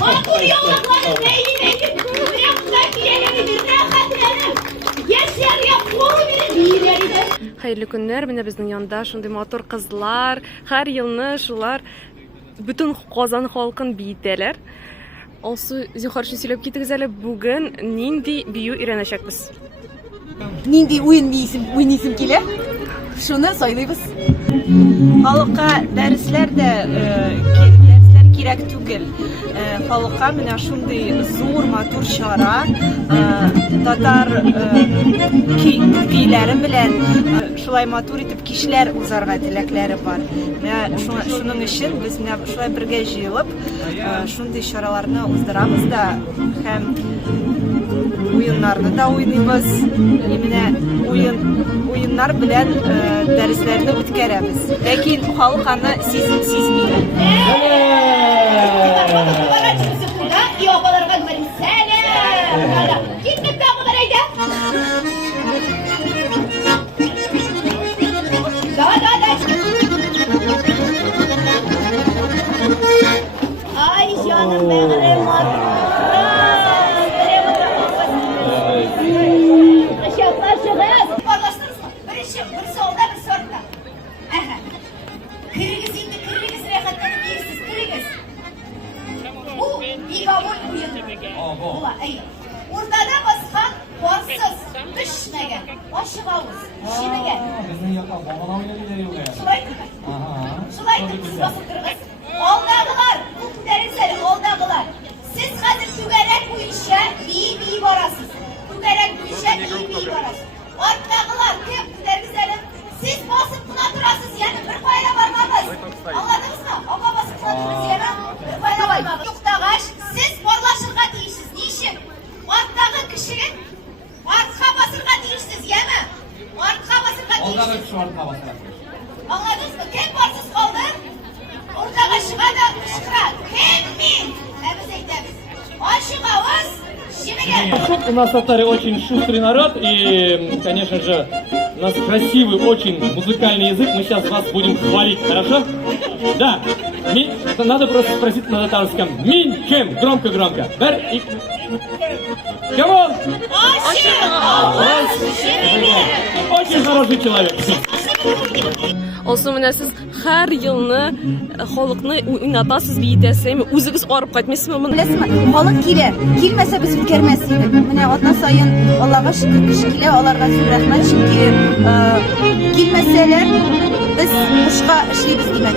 Matur yolakları neydi yaşlarga qo'ru berib Hayırlı günler. Mine bizning yonda shunday motor qizlar har yilni shular butun Qozon xalqini biyitalar. Olsu yuqorishni söylab ketgizlar. Bugun nindi biyu öğrenecekmiz. Nindi o'ynaysim kelar. Shuni saylaymiz. Xalqqa darslar kerak tugul. Xalqqa mana shunday zo'r motor shara tatar kuylari bilan shulay motor etib kishilar o'zarga tilaklari bor. Shuning uchun biz shulay birga yig'ilib shunday sharalarni o'zdiramizda ham o'yinlarni da o'ynaymiz. Mana o'yinlar bilan darslarni o'tkazamiz. Lekin xalq ani sezmaydi. Ay canım benim aşağılar şuraya parlaştınız mı? Bir solda bir sorda. Aha. Kırgız indi kırgız rehatları birsiz kırgız. Bu igavul uyun. Ula ay. Ortada baskan varsız düşmegen. Aşığavuz. Şimegen. Bizning yoqqa bog'lama o'ynaydilar. Şulay siz basıp kırgız. Oldağılar, bu derizleri oldağılar. Siz hazır tügerek bu işe iyi varasınız. Tügerek bu işe iyi varasınız. Oldağılar, kim derizlerim? Siz basıp buna durasınız yani bir payla varmamız. Anladınız mı? Ama basıp buna durasınız yani bir payla varmamız. Yuktağaş, siz borlaşırga değişsiz. Niçin? Ortağı kişinin ortağa basırga değişsiz yeme. Ortağa basırga değişsiz. Anladınız mı? Kim varsız kaldı? Ortaga шығады, шықырады. Кеммен! Әбіз айтамыз. Ашығауыз, шемеген. У нас татары очень шустрый народ, и, конечно же, у нас красивый, очень музыкальный язык. Мы сейчас вас будем хвалить, хорошо? Да. Надо просто спросить на татарском. Мин, кем? Громко-громко. Come on! Ашығауыз, шемеген. Очень хороший человек. Olsun mine siz har yilni xalqni o'ynatasiz, biyitasiz, o'zingiz olib qaytmaysizmi? Bilasizmi? Xalq kelar. Kelmasa biz o'tkazmas edik. Mana o'tdan sayin Allohga shukr kishi kelar, ularga rahmat, chunki kelmasalar biz boshqa ishlaymiz demak.